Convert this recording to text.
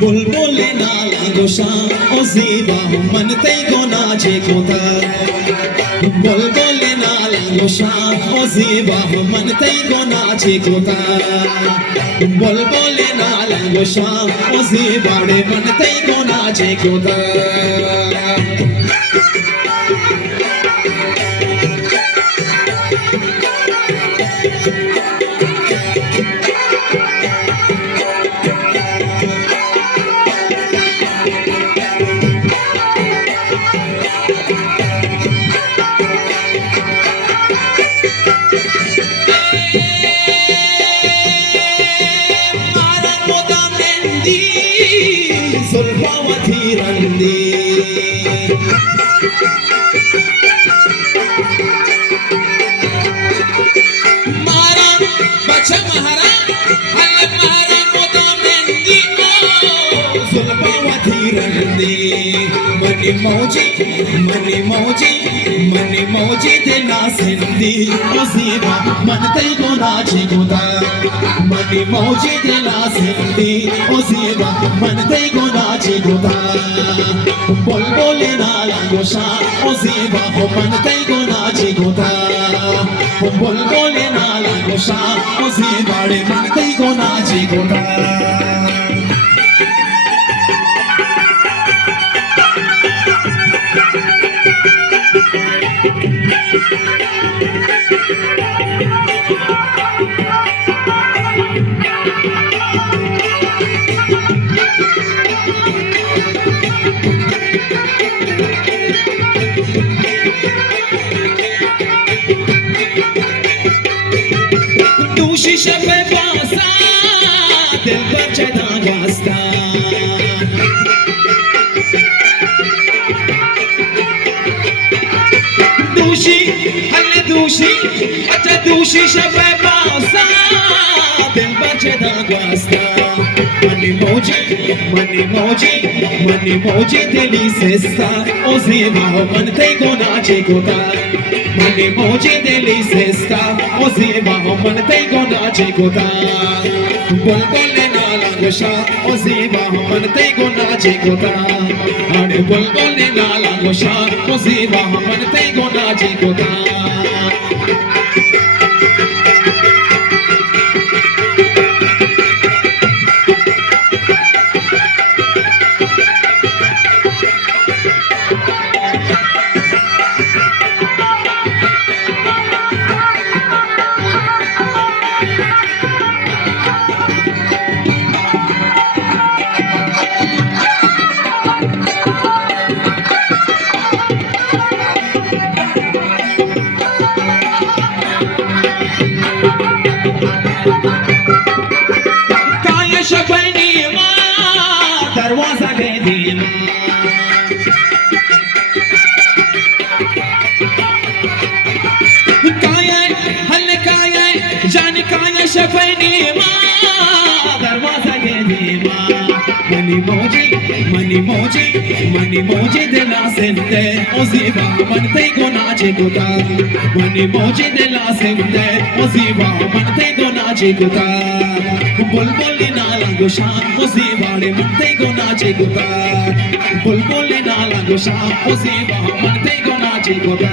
बुलबुले नाला गोशा ओ जीवा मनते को नाचे कोता बुलबुले नाला गोशा ओ जीवा मनते को नाचे कोता बुलबुले नाला गोशा ओ जीवाड़े मनते को नाचे कोता Sulpawati Randi Mara Bacha Mahara Halak Mahara Moda Mendi Sulpawati Randi Mani Moji Mani Moji Dena Sindi Oziva Mantai Gonachi Goda Mani Moji Dena Sindi Oziva Mantai Gonachi Goda Bolbole Nala Gosha Oziva Mantai Gonachi Goda Bolbole Nala Gosha Oziva Mantai Gonachi Goda Shisha pe pasa dil par chada wasta Dushi halle dushi acha dushi shape pasa dil par chada wasta Mani moji dili sesta oziva mante ko nache kota Mani moji dili sesta oziva mante ko nache kota Bulbule nala gosha oziva mante ko nache kota Ade bulbule nala gosha oziva mante ko nache kota दरवाजा के दिल काये हल काये जान काये शफैनी दरवाजा के दिल मनी मोजी दिला सेंते ओजीवा मनते को नाचे कुता मनी मोजी दिला सेंते ओजीवा मनते को नाचे कुता बुलबुली नाला गोशा ओजीवाड़े मनते को नाचे कुता बुलबुली नाला गोशा ओजीवा मनते को नाचे कुता